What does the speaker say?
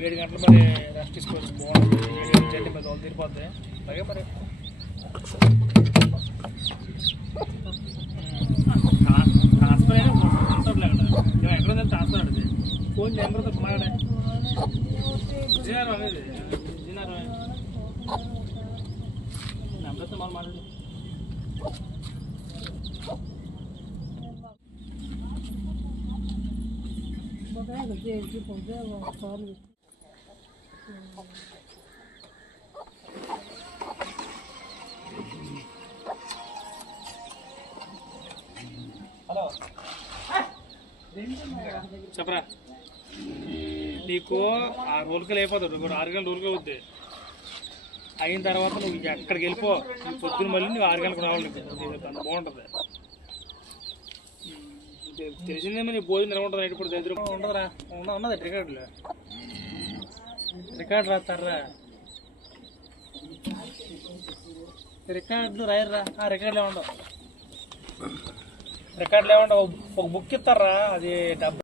7 గంటలు మరి రెస్ట్ తీసుకోవచ్చు. బాగుంటుంది. 7 నుంచి 10 రోజులు తీరిపోద్ది. అలాగే మరి ట్రాన్స్ఫర్ ఎక్కడ ఉంది ట్రాన్స్ఫర్ అడితే ఫోన్ నెంబర్తో మాట్లాడే అనేది నెంబర్తో మాట్లాడు. హలో చెప్పరా, నీకు ఆ రోల్కలు అయిపోతాడు. 6 గంటలు రోల్కే అవుద్ది. అయిన తర్వాత నువ్వు ఎక్కడికి వెళ్ళిపో. పొద్దున్న మళ్ళీ నువ్వు 6 గంటలకు రావాలి. నీకు బాగుంటుంది. తెలిసిందే మరి భోజనం ఎలా ఉంటుంది. ఇప్పుడు దగ్గర ఉండదురా. ఉన్నది రికార్డు రాస్తారా. రికార్డులు రాయర్రా. రికార్డులు ఏముండవు. ఒక బుక్ ఇస్తారా. అది 70